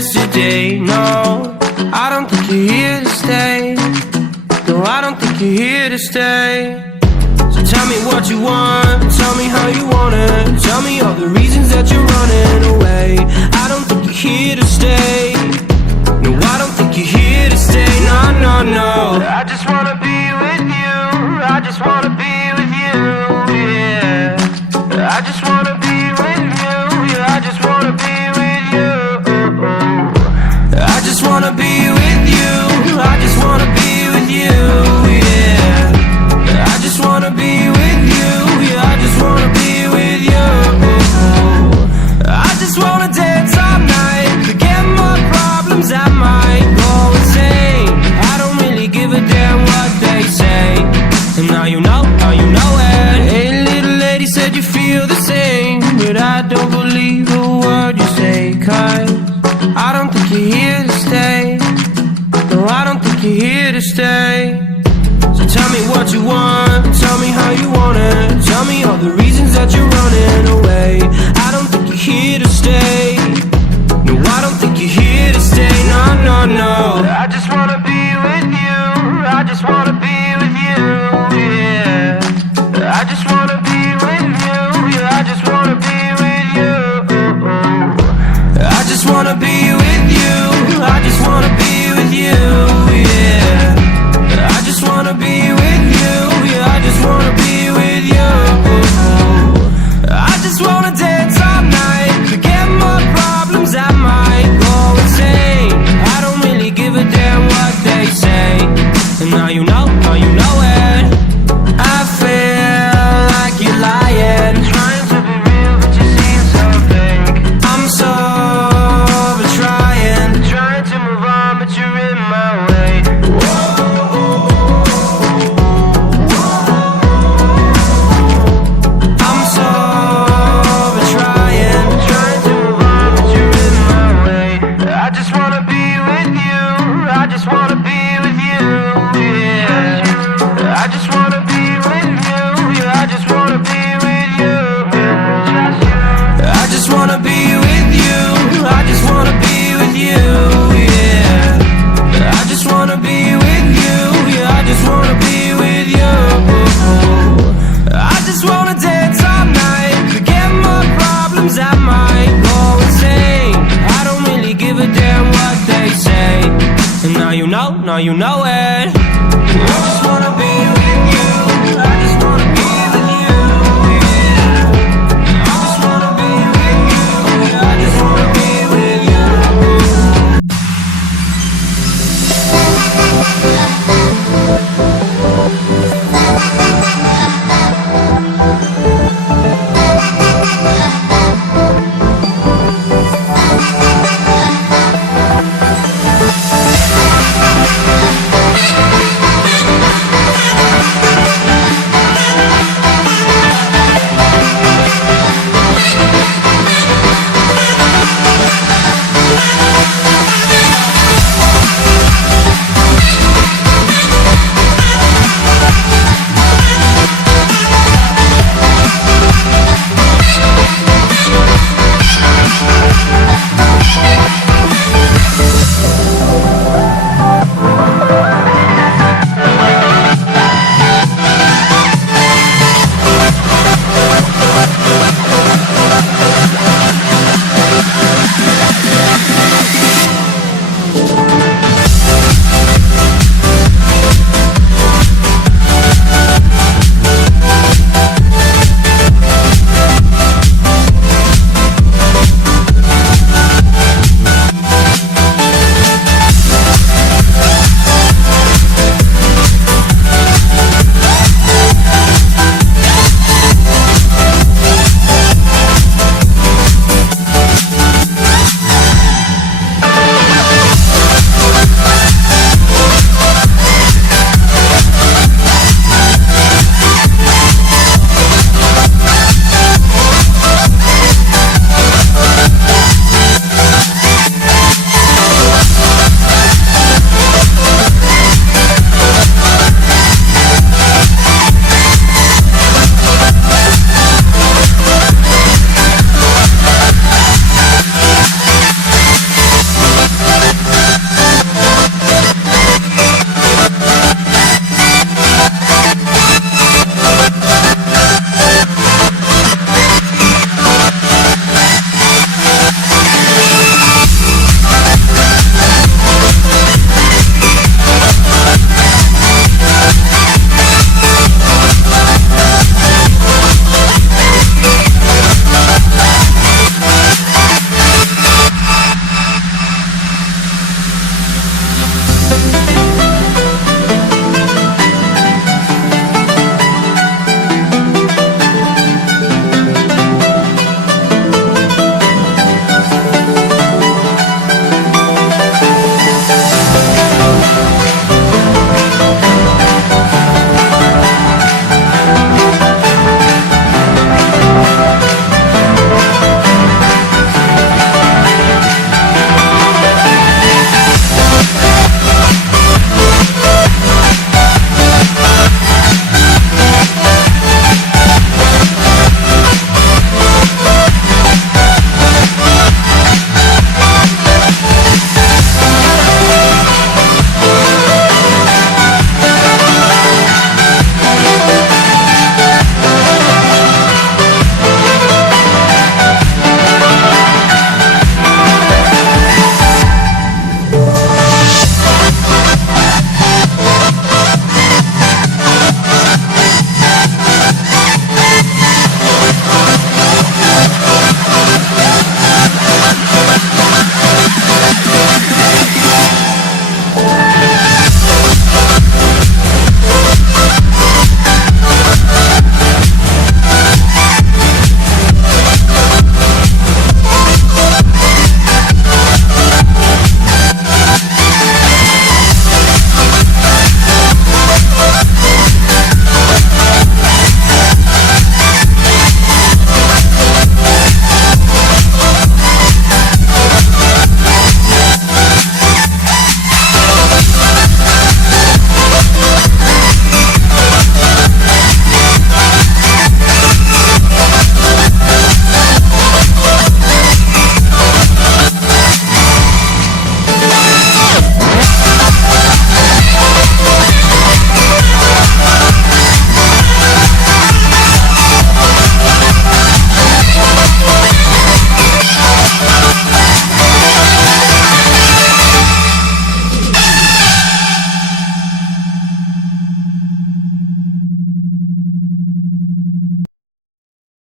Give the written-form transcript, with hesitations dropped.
yesterday. No, I don't think you're here to stay. No, I don't think you're here to stay. So tell me what you want, tell me how you want it. Tell me all the reasons that you're running away. I don't think you're here to stay. No, I don't think you're here to stay. No, no, no. I just wanna be with you. I just wanna be with you, yeah. I just wanna be with you. Yeah, I just wanna be with you. I just wanna be with you. I just wanna be with you, yeah. I just wanna be with you. Yeah, I just wanna be with you. I just wanna dance all night, forget my problems, I might go insane. I don't really give a damn what they say. And now you know it. Hey, little lady said you feel the same, but I don't believe a word you say. 'Cause I don't think you're here to stay. No, I don't think you're here to stay. So tell me what you want, tell me how you want it. Tell me all the reasons that you're running away. I don't think you're here to stay. No, I don't think you're here to stay. No, no, no. I just wanna be with you. I just wanna be with you, yeah. I just wanna be with you. Yeah, I just wanna be with you. I just wanna be with you. I just wanna be with you, yeah. I just wanna be with you. Yeah, I just wanna be with you. I just wanna dance all night, forget my problems, I might go insane. I don't really give a damn what they say. And now you know it. I feel like you're lying, trying to be real, but you seem so fake. I'm so over trying to move on, but you're in my way. I'm so over trying to move on, but you're in my way. I just wanna be with you. I just wanna be with you, yeah. I just wanna be with you. Yeah, I just wanna be with you. I just wanna be with you. I just wanna be with you, yeah. I just wanna be with you. Yeah, I just wanna be with you. I just wanna dance all night, forget my problems, I might go insane. I don't really give a damn what they say. And now you know